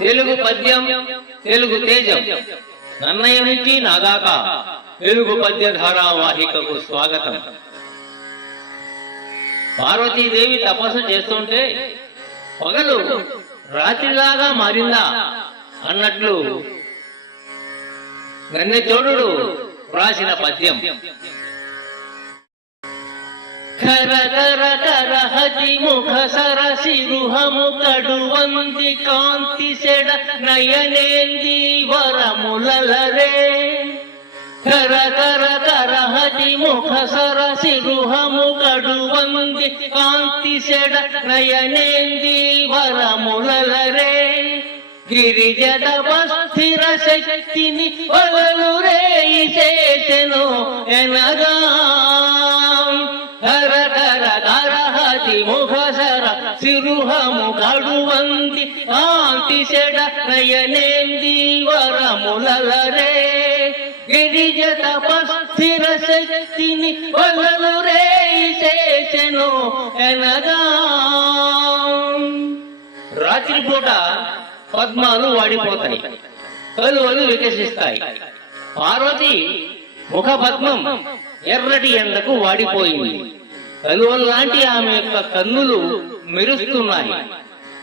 తెలుగు పద్యం, తెలుగు తేజం, నన్నయ్య నుంచి నాదాకా తెలుగు పద్య ధారావాహికకు స్వాగతం. పార్వతీదేవి తపస్సు చేస్తుంటే పగలు రాత్రిలాగా మారిందా అన్నట్లు గన్నెచోడుడు రాసిన పద్యం. కర కర కర హతి ముఖ సరసి రుహము కడువంది కాంతి సెడ నయనేంది వరములలరే. కర కర కర హతి ముఖ సరసి రుహము కడువంది కాంతి సెడ నయనేంది వరములలరే. గిరిజడ స్థిర శక్తిని వలలు రేయి చేసెను ఎనగా. కర కర కర హతి ముఖ సర సిరుహము కడువంది కాంతి సెడ నయనేంది వరములలరే. గిరిజడ స్థిర శక్తిని వలలు రేయి చేసెను ఎనగా. రాత్రిపూట పద్మాలు వాడిపోతాయి, కలువలు వికసిస్తాయి. పార్వతి ముఖ పద్మం ఎర్రటి ఎండకు వాడిపోయింది. కలువలు లాంటి ఆమె యొక్క కన్నులు మెరుస్తున్నాయి.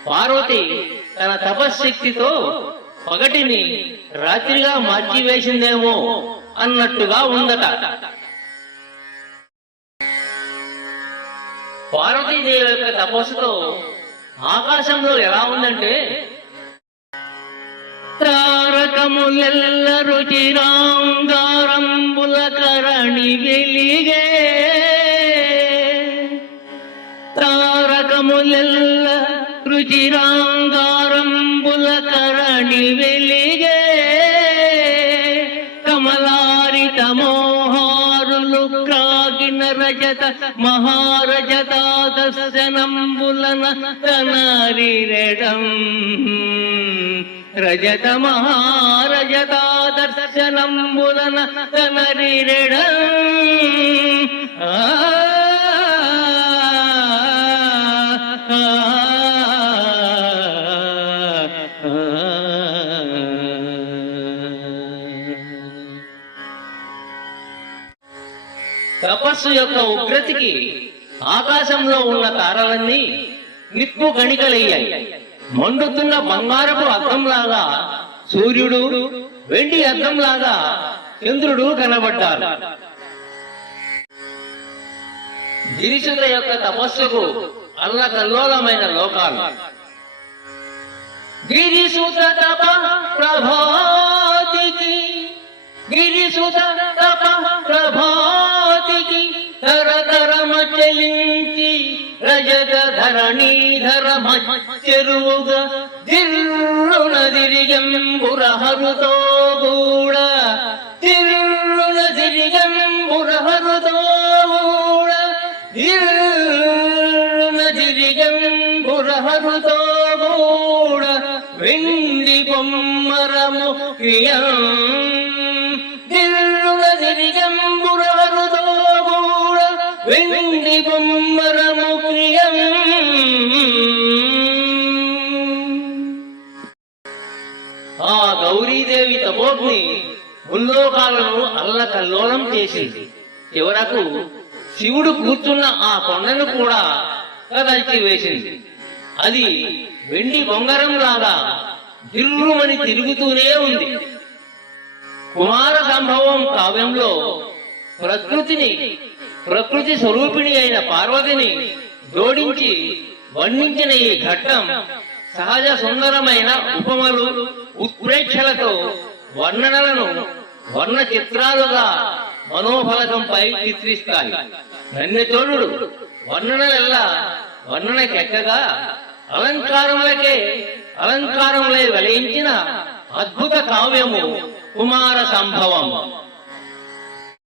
పార్వతి తన తపశ్శక్తితో పగటిని రాత్రిగా మార్చివేసిందేమో అన్నట్టుగా ఉందట. పార్వతీదేవి యొక్క తపస్సుతో ఆకాశంలో ఎలా ఉందంటే, తారకములెల్ల రుచిరాంగారంబుల కరణి వెలిగే. తారకములెల్ల రుచిరాంగారంబుల కరణి వెలిగే. కమలారిత మోహారులు క్రాగిన రజత మహారజతా దర్శనంబులన తనరిరెడం. రజత మహారజతా దర్శనంబులన తనరిరెడం. తపస్సు యొక్క ఉగ్రతికి ఆకాశంలో ఉన్న తారలన్నీ నిప్పు గణికలయ్యాయి. మండుతున్న బంగారపు అద్దంలాగా సూర్యుడు, వెండి అద్దంలాగా చంద్రుడు కనబడ్డారు. గిరిసుల యొక్క తపస్సుకు అల్లకల్లోలమైన లోకాలు. గిరిసుత తప ప్రభాతికి, గిరిసుత తప ప్రభాతికి తరతరమ చెలించి రజత ధరణీధర చెరువుగా దిర్రున దిరిగంబురహరుతో గూడ. దిర్రున దిరిగంబురహరుతో గూడ. దిర్రున దిరిగంబురహరుతో గూడ. వెండి బొమ్మరము క్రియం. దిర్రున దిరిగంబురహరుతో గూడ. వెండి బొమ్మరము క్రియం. ఆ గౌరీదేవి తపోగ్ని ముల్లోకాలను అల్లకల్లోలం చేసింది. చివరకు శివుడు కూర్చున్న ఆ కొండను కూడా కదల్చి వేసింది. అది వెండి బొంగరం లాగా దిర్రుమని తిరుగుతూనే ఉంది. కుమార సంభవం కావ్యంలో ప్రకృతి స్వరూపిణి అయిన పార్వతిని జోడించి వర్ణించిన ఈ ఘట్టం సహజ సుందరమైన ఉపమలు, ఉత్ప్రేక్షలతో వర్ణనలను వర్ణ చిత్రాలుగా మనోఫలకంపై చిత్రిస్తాయి. గన్నెచోడుడు వర్ణనలెల్లా వర్ణనకెక్కగా అలంకారములై వెలయించిన అద్భుత కావ్యము కుమార సంభవం.